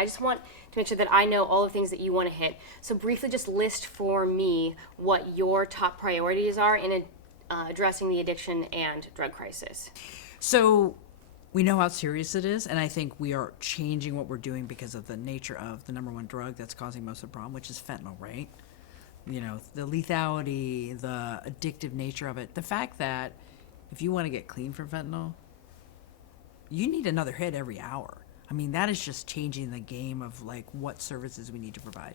I just want to make sure that I know all the things that you want to hit. So briefly just list for me what your top priorities are in addressing the addiction and drug crisis. So we know how serious it is, and I think we are changing what we're doing because of the nature of the number one drug that's causing most of the problem, which is fentanyl, right? You know, the lethality, the addictive nature of it. The fact that if you want to get clean from fentanyl, you need another hit every hour. I mean, that is just changing the game of like what services we need to provide.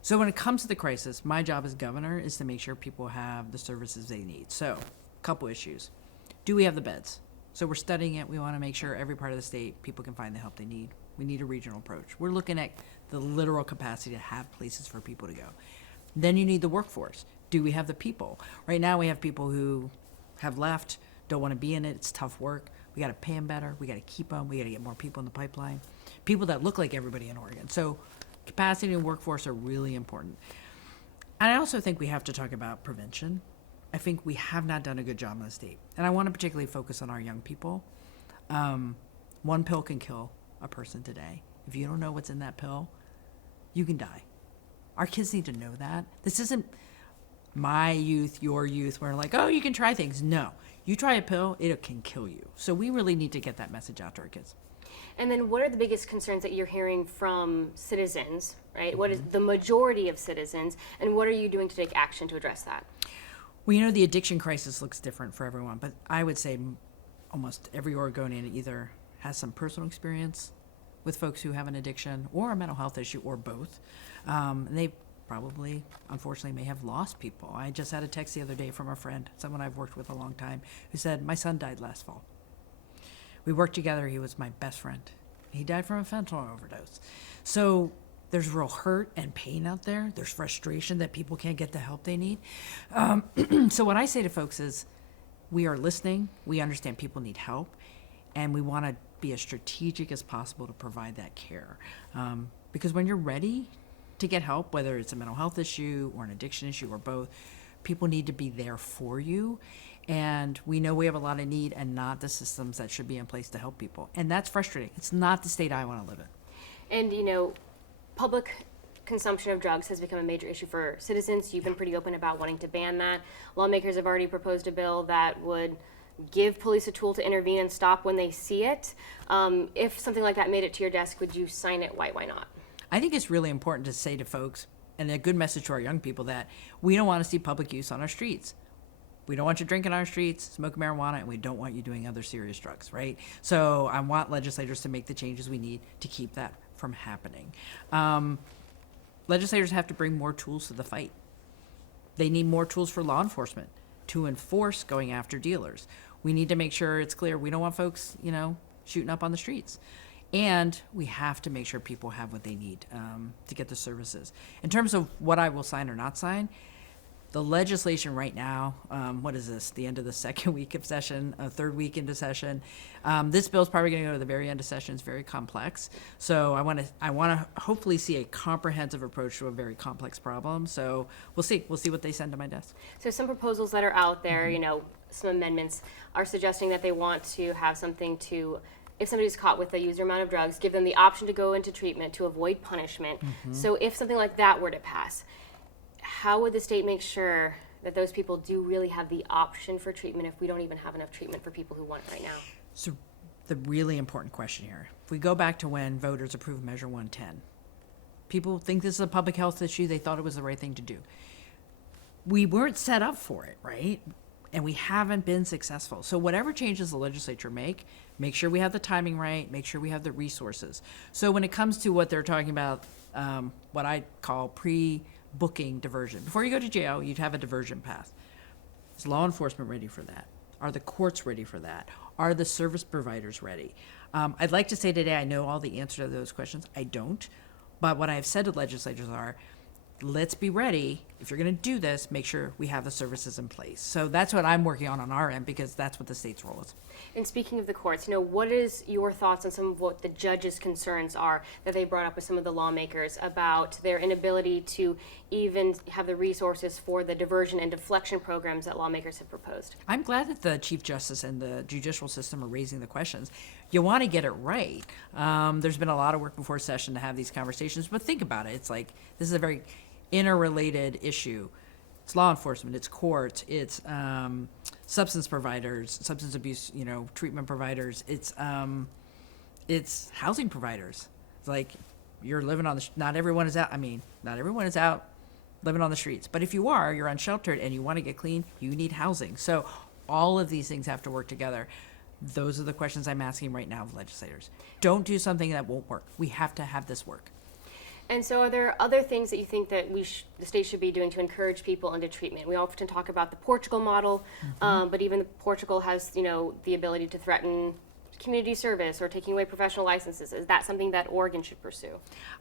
So when it comes to the crisis, my job as governor is to make sure people have the services they need. So, a couple issues. Do we have the beds? So we're studying it. We want to make sure every part of the state, people can find the help they need. We need a regional approach. We're looking at the literal capacity to have places for people to go. Then you need the workforce. Do we have the people? Right now we have people who have left, don't want to be in it. It's tough work. We got to pay them better. We got to keep them. We got to get more people in the pipeline. People that look like everybody in Oregon. So capacity and workforce are really important. And I also think we have to talk about prevention. I think we have not done a good job in the state. And I want to particularly focus on our young people. One pill can kill a person today. If you don't know what's in that pill, you can die. Our kids need to know that. This isn't my youth, your youth, where like, oh, you can try things. No. You try a pill, it can kill you. So we really need to get that message out to our kids. And then what are the biggest concerns that you're hearing from citizens, right? What is the majority of citizens, and what are you doing to take action to address that? Well, you know, the addiction crisis looks different for everyone, but I would say almost every Oregonian either has some personal experience with folks who have an addiction or a mental health issue or both. They probably, unfortunately, may have lost people. I just had a text the other day from a friend, someone I've worked with a long time, who said, my son died last fall. We worked together. He was my best friend. He died from a fentanyl overdose. So there's real hurt and pain out there. There's frustration that people can't get the help they need. So what I say to folks is we are listening. We understand people need help. And we want to be as strategic as possible to provide that care. Because when you're ready to get help, whether it's a mental health issue or an addiction issue or both, people need to be there for you. And we know we have a lot of need and not the systems that should be in place to help people. And that's frustrating. It's not the state I want to live in. And, you know, public consumption of drugs has become a major issue for citizens. You've been pretty open about wanting to ban that. Lawmakers have already proposed a bill that would give police a tool to intervene and stop when they see it. If something like that made it to your desk, would you sign it? Why not? I think it's really important to say to folks, and a good message to our young people, that we don't want to see public use on our streets. We don't want you drinking on our streets, smoking marijuana, and we don't want you doing other serious drugs, right? So I want legislators to make the changes we need to keep that from happening. Legislators have to bring more tools to the fight. They need more tools for law enforcement to enforce going after dealers. We need to make sure it's clear we don't want folks, you know, shooting up on the streets. And we have to make sure people have what they need to get the services. In terms of what I will sign or not sign, the legislation right now, what is this, the end of the second week of session, third week into session. This bill is probably going to go to the very end of session. It's very complex. So I want to hopefully see a comprehensive approach to a very complex problem. So we'll see what they send to my desk. So some proposals that are out there, you know, some amendments are suggesting that they want to have something to, if somebody's caught with a user amount of drugs, give them the option to go into treatment to avoid punishment. So if something like that were to pass, how would the state make sure that those people do really have the option for treatment if we don't even have enough treatment for people who want it right now? So the really important question here, if we go back to when voters approved Measure 110, people think this is a public health issue. They thought it was the right thing to do. We weren't set up for it, right? And we haven't been successful. So whatever changes the legislature make sure we have the timing right, make sure we have the resources. So when it comes to what they're talking about, what I call pre-booking diversion. Before you go to jail, you'd have a diversion path. Is law enforcement ready for that? Are the courts ready for that? Are the service providers ready? I'd like to say today I know all the answers to those questions. I don't. But what I've said to legislators are, let's be ready. If you're going to do this, make sure we have the services in place. So that's what I'm working on our end, because that's what the state's role is. And speaking of the courts, you know, what is your thoughts on some of what the judges' concerns are that they brought up with some of the lawmakers about their inability to even have the resources for the diversion and deflection programs that lawmakers have proposed? I'm glad that the Chief Justice and the judicial system are raising the questions. you want to get it right. There's been a lot of work before session to have these conversations, but think about it. It's like, this is a very interrelated issue. It's law enforcement, it's courts, it's substance providers, substance abuse, treatment providers. It's housing providers. It's like, you're living on not everyone is out. Not everyone is out living on the streets. But if you are, you're unsheltered and you want to get clean, you need housing. So all of these things have to work together. Those are the questions I'm asking right now of legislators. Don't do something that won't work. We have to have this work. And so are there other things that you think that the state should be doing to encourage people into treatment? We often talk about the Portugal model, but even Portugal has, the ability to threaten community service or taking away professional licenses. Is that something that Oregon should pursue?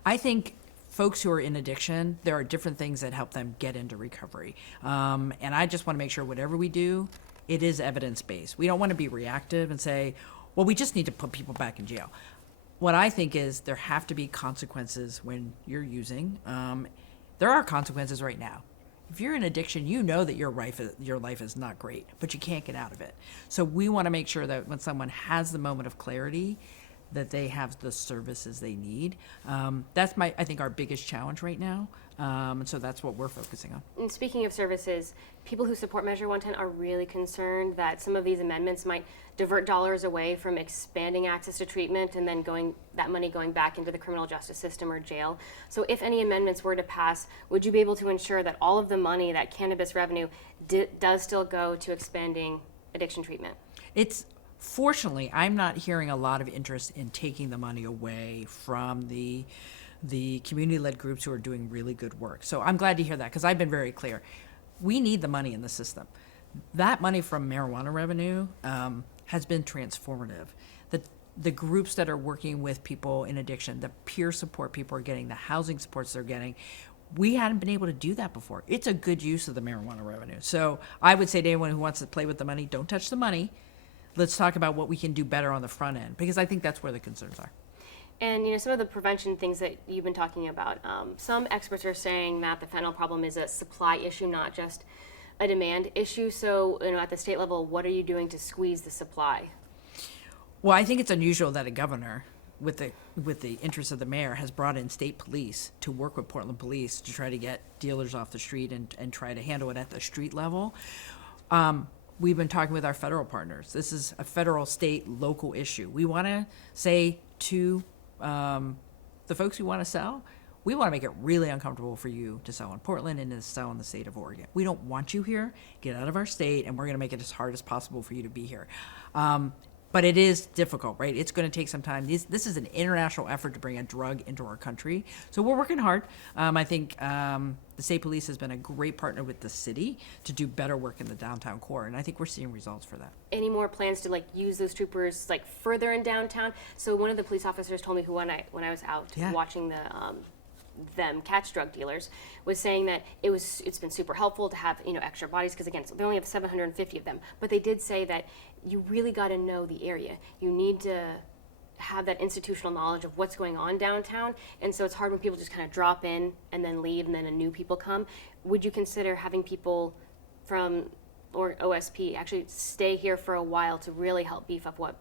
I think folks who are in addiction, there are different things that help them get into recovery. And I just want to make sure whatever we do, it is evidence-based. We don't want to be reactive and say, well, we just need to put people back in jail. What I think is there have to be consequences when you're using. There are consequences right now. If you're in addiction, you know that your life is not great, but you can't get out of it. So we want to make sure that when someone has the moment of clarity, that they have the services they need. That's I think our biggest challenge right now. And so that's what we're focusing on. And speaking of services, people who support Measure 110 are really concerned that some of these amendments might divert dollars away from expanding access to treatment and then that money going back into the criminal justice system or jail. So if any amendments were to pass, would you be able to ensure that all of the money, that cannabis revenue, does still go to expanding addiction treatment? Fortunately, I'm not hearing a lot of interest in taking the money away from the community-led groups who are doing really good work. So I'm glad to hear that, because I've been very clear. We need the money in the system. That money from marijuana revenue has been transformative. The groups that are working with people in addiction, the peer support people are getting, the housing supports they're getting, we hadn't been able to do that before. It's a good use of the marijuana revenue. So I would say to anyone who wants to play with the money, don't touch the money. Let's talk about what we can do better on the front end, because I think that's where the concerns are. And some of the prevention things that you've been talking about, some experts are saying that the fentanyl problem is a supply issue, not just a demand issue. So, at the state level, what are you doing to squeeze the supply? Well, I think it's unusual that a governor, with the interest of the mayor, has brought in state police to work with Portland police to try to get dealers off the street and try to handle it at the street level. We've been talking with our federal partners. This is a federal, state, local issue. We want to say to the folks who want to sell, we want to make it really uncomfortable for you to sell in Portland and to sell in the state of Oregon. We don't want you here. Get out of our state, and we're going to make it as hard as possible for you to be here. But it is difficult, right? It's going to take some time. This is an international effort to bring a drug into our country. So we're working hard. I think the state police has been a great partner with the city to do better work in the downtown core, and I think we're seeing results for that. Any more plans to use those troopers further in downtown? So one of the police officers told me when I was out watching them catch drug dealers, was saying that it's been super helpful to have extra bodies, because again, so they only have 750 of them, but they did say that you really got to know the area. You need to have that institutional knowledge of what's going on downtown, and so it's hard when people just kind of drop in and then leave and then new people come. Would you consider having people from OSP actually stay here for a while to really help beef up what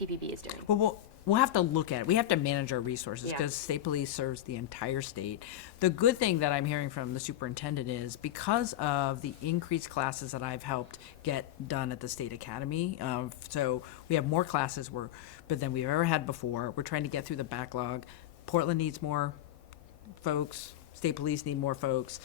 PPB is doing? Well, we'll have to look at it. We have to manage our resources, because state police serves the entire state. The good thing that I'm hearing from the superintendent is, because of the increased classes that I've helped get done at the state academy, so we have more classes than we've ever had before. We're trying to get through the backlog. Portland needs more folks. State police need more folks.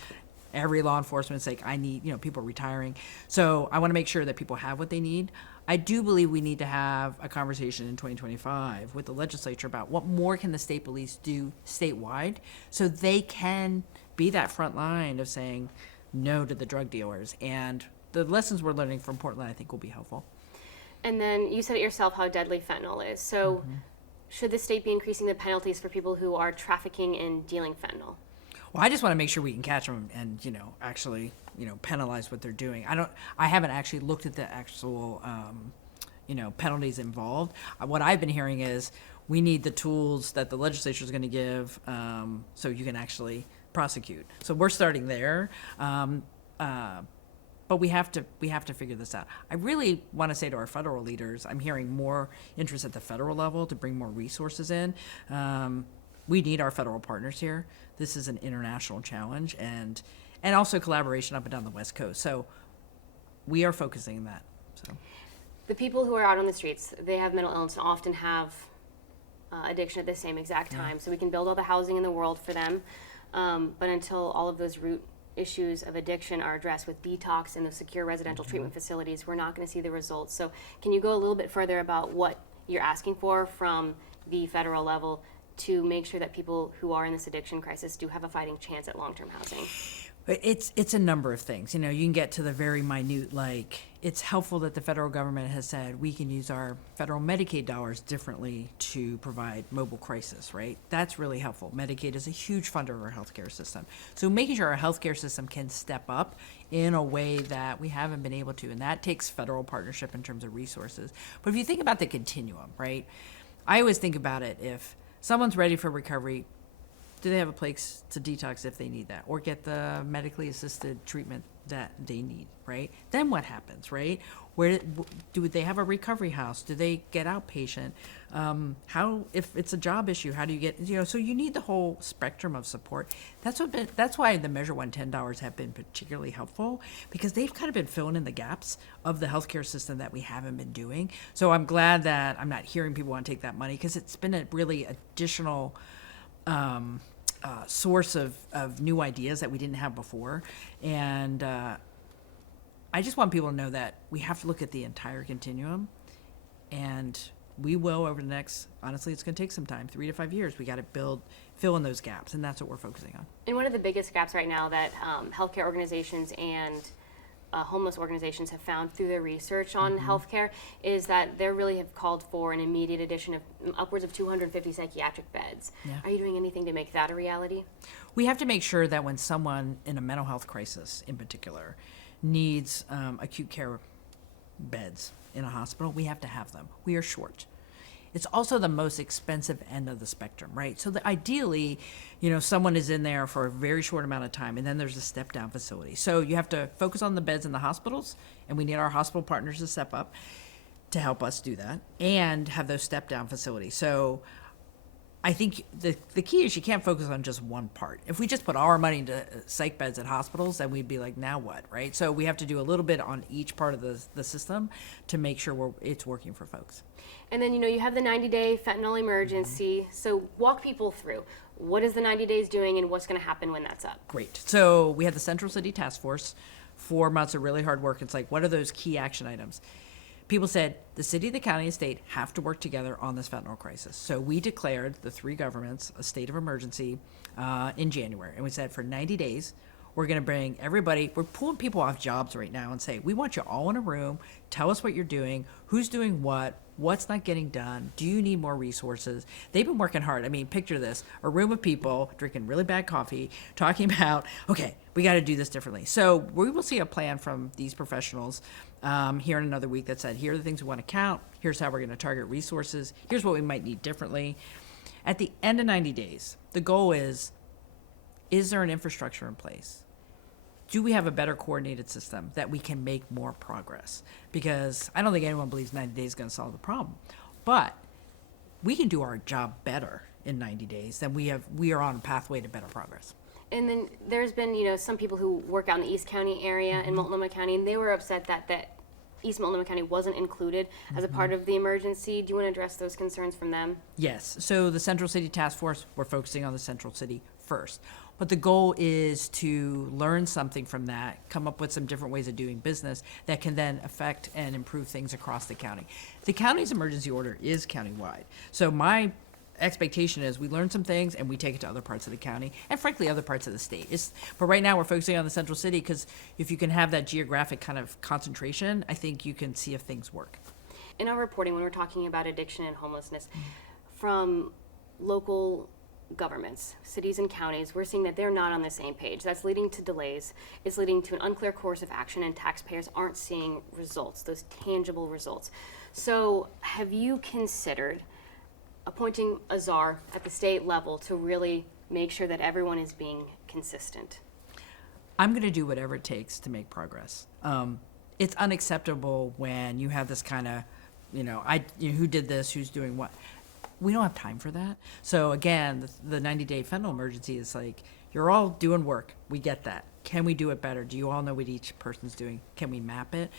Every law enforcement's I need, people retiring. So I want to make sure that people have what they need. I do believe we need to have a conversation in 2025 with the legislature about what more can the state police do statewide, so they can be that front line of saying no to the drug dealers. And the lessons we're learning from Portland, I think, will be helpful. And then you said it yourself how deadly fentanyl is. So should the state be increasing the penalties for people who are trafficking and dealing fentanyl? Well, I just want to make sure we can catch them and, actually, penalize what they're doing. I haven't actually looked at the actual, penalties involved. What I've been hearing is we need the tools that the legislature is going to give, so you can actually prosecute. So we're starting there. But But we have to figure this out. I really want to say to our federal leaders, I'm hearing more interest at the federal level to bring more resources in. We need our federal partners here. This is an international challenge, and also collaboration up and down the West Coast. So we are focusing on that. So The people who are out on the streets, they have mental illness and often have addiction at the same exact time. So we can build all the housing in the world for them, but until all of those root issues of addiction are addressed with detox and those secure residential treatment facilities, we're not going to see the results. So can you go a little bit further about what you're asking for from the federal level to make sure that people who are in this addiction crisis do have a fighting chance at long-term housing? It's a number of things. You can get to the very minute, like it's helpful that the federal government has said we can use our federal Medicaid dollars differently to provide mobile crisis, right? That's really helpful. Medicaid is a huge funder of our healthcare system. So making sure our healthcare system can step up in a way that we haven't been able to, and that takes federal partnership in terms of resources. But if you think about the continuum, right? I always think about it, if someone's ready for recovery, do they have a place to detox if they need that, or get the medically assisted treatment that they need, right? Then what happens, right? Where do they have a recovery house? Do they get outpatient? How, if it's a job issue, how do you get, so you need the whole spectrum of support. That's why the Measure 110 dollars have been particularly helpful, because they've kind of been filling in the gaps of the healthcare system that we haven't been doing. So I'm glad that I'm not hearing people want to take that money, because it's been a really additional source of new ideas that we didn't have before. And I just want people to know that we have to look at the entire continuum, and we will over the next, honestly, it's going to take some time, 3 to 5 years. We got to fill in those gaps, and that's what we're focusing on. And one of the biggest gaps right now that healthcare organizations and homeless organizations have found through their research on healthcare is that they really have called for an immediate addition of upwards of 250 psychiatric beds. Yeah. Are you doing anything to make that a reality? We have to make sure that when someone in a mental health crisis in particular needs acute care beds in a hospital, we have to have them. We are short. It's also the most expensive end of the spectrum, right? So ideally, someone is in there for a very short amount of time, and then there's a step-down facility. So you have to focus on the beds in the hospitals, and we need our hospital partners to step up to help us do that, and have those step-down facilities. So I think the key is you can't focus on just one part. If we just put all our money into psych beds at hospitals, then we'd be like, now what, right? So we have to do a little bit on each part of the system to make sure it's working for folks. And then, you have the 90-day fentanyl emergency. So walk people through. What is the 90 days doing, and what's going to happen when that's up? Great. So we had the Central City Task Force, 4 months of really hard work. It's like, what are those key action items? People said the city, the county, and state have to work together on this fentanyl crisis. So we declared, the 3 governments, a state of emergency in January. And we said for 90 days, we're going to bring everybody, we're pulling people off jobs right now and say, we want you all in a room, tell us what you're doing, who's doing what's not getting done, do you need more resources? They've been working hard. I mean, picture this, a room of people drinking really bad coffee, talking about, okay, we got to do this differently. So we will see a plan from these professionals here in another week that said, here are the things we want to count, here's how we're going to target resources, here's what we might need differently. At the end of 90 days, the goal is there an infrastructure in place? Do we have a better coordinated system that we can make more progress? Because I don't think anyone believes 90 days is going to solve the problem. But we can do our job better in 90 days than we are on a pathway to better progress. And then there's been, some people who work out in the East County area in Multnomah County, and they were upset that East Multnomah County wasn't included as a part of the emergency. Do you want to address those concerns from them? Yes. So the Central City Task Force, we're focusing on the Central City first. But the goal is to learn something from that, come up with some different ways of doing business that can then affect and improve things across the county. The county's emergency order is countywide. So my expectation is we learn some things and we take it to other parts of the county and frankly other parts of the state. But right now we're focusing on the Central City because if you can have that geographic kind of concentration, I think you can see if things work. In our reporting, when we're talking about addiction and homelessness, from local governments, cities and counties, we're seeing that they're not on the same page. That's leading to delays. It's leading to an unclear course of action, and taxpayers aren't seeing results, those tangible results. So have you considered appointing a czar at the state level to really make sure that everyone is being consistent? I'm going to do whatever it takes to make progress. It's unacceptable when you have this kind of, who did this, who's doing what. We don't have time for that. So again, the 90-day fentanyl emergency is like, you're all doing work. We get that. Can we do it better? Do you all know what each person's doing? Can we map it?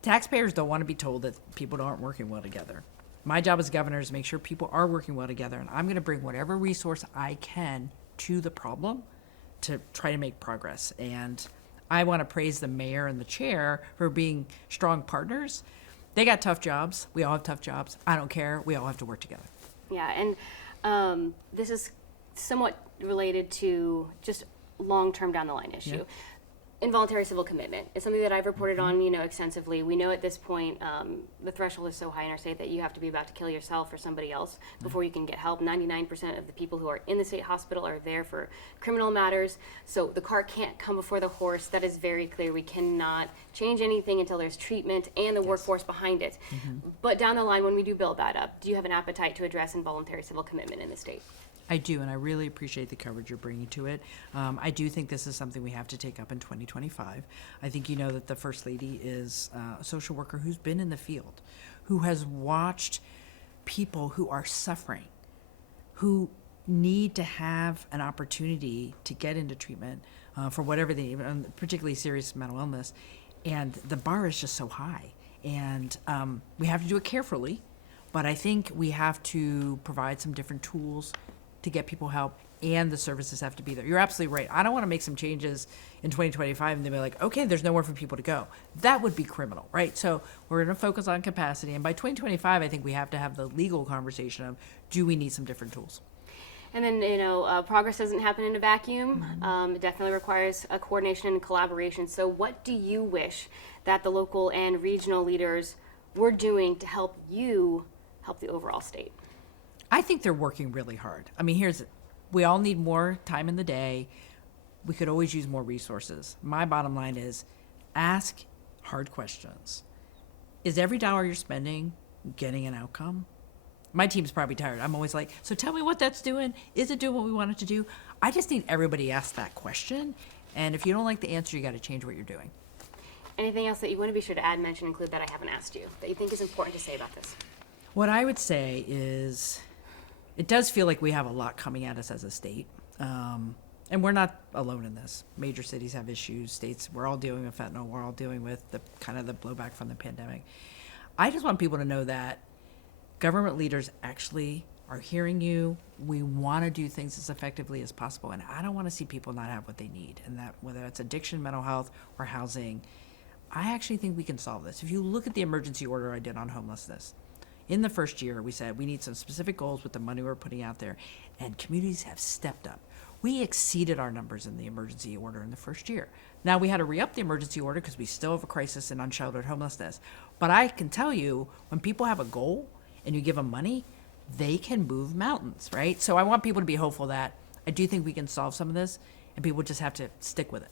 Taxpayers don't want to be told that people aren't working well together. My job as governor is to make sure people are working well together, and I'm going to bring whatever resource I can to the problem to try to make progress. And I want to praise the mayor and the chair for being strong partners. They got tough jobs. We all have tough jobs. I don't care. We all have to work together. Yeah, and this is somewhat related to just long-term down the line issue. Yeah. Involuntary civil commitment is something that I've reported on, extensively. We know at this point the threshold is so high in our state that you have to be about to kill yourself or somebody else before you can get help. 99% of the people who are in the state hospital are there for criminal matters. So the cart can't come before the horse. That is very clear. We cannot change anything until there's treatment and the workforce behind it. But down the line, when we do build that up, do you have an appetite to address involuntary civil commitment in the state? I do, and I really appreciate the coverage you're bringing to it. I do think this is something we have to take up in 2025. I think you know that the First Lady is a social worker who's been in the field, who has watched people who are suffering, who need to have an opportunity to get into treatment for whatever they need, particularly serious mental illness, and the bar is just so high. And we have to do it carefully, but I think we have to provide some different tools to get people help, and the services have to be there. You're absolutely right. I don't want to make some changes in 2025 and then be like, okay, there's nowhere for people to go. That would be criminal, right? So we're going to focus on capacity, and by 2025, I think we have to have the legal conversation of, do we need some different tools? And then, progress doesn't happen in a vacuum. It definitely requires a coordination and collaboration. So what do you wish that the local and regional leaders were doing to help you help the overall state? I think they're working really hard. I mean, we all need more time in the day. We could always use more resources. My bottom line is, ask hard questions. Is every dollar you're spending getting an outcome? My team's probably tired. I'm always like, so tell me what that's doing. Is it doing what we want it to do? I just need everybody to ask that question. And if you don't like the answer, you got to change what you're doing. Anything else that you want to be sure to add, mention, include that I haven't asked you that you think is important to say about this? What I would say is, it does feel like we have a lot coming at us as a state. And we're not alone in this. Major cities have issues. States, we're all dealing with fentanyl. We're all dealing with the blowback from the pandemic. I just want people to know that government leaders actually are hearing you. We want to do things as effectively as possible. And I don't want to see people not have what they need. And that, whether it's addiction, mental health, or housing, I actually think we can solve this. If you look at the emergency order I did on homelessness, in the first year, we said we need some specific goals with the money we're putting out there, and communities have stepped up. We exceeded our numbers in the emergency order in the first year. Now, we had to re-up the emergency order because we still have a crisis in unsheltered homelessness. But I can tell you, when people have a goal and you give them money, they can move mountains, right? So I want people to be hopeful that I do think we can solve some of this, and people just have to stick with it.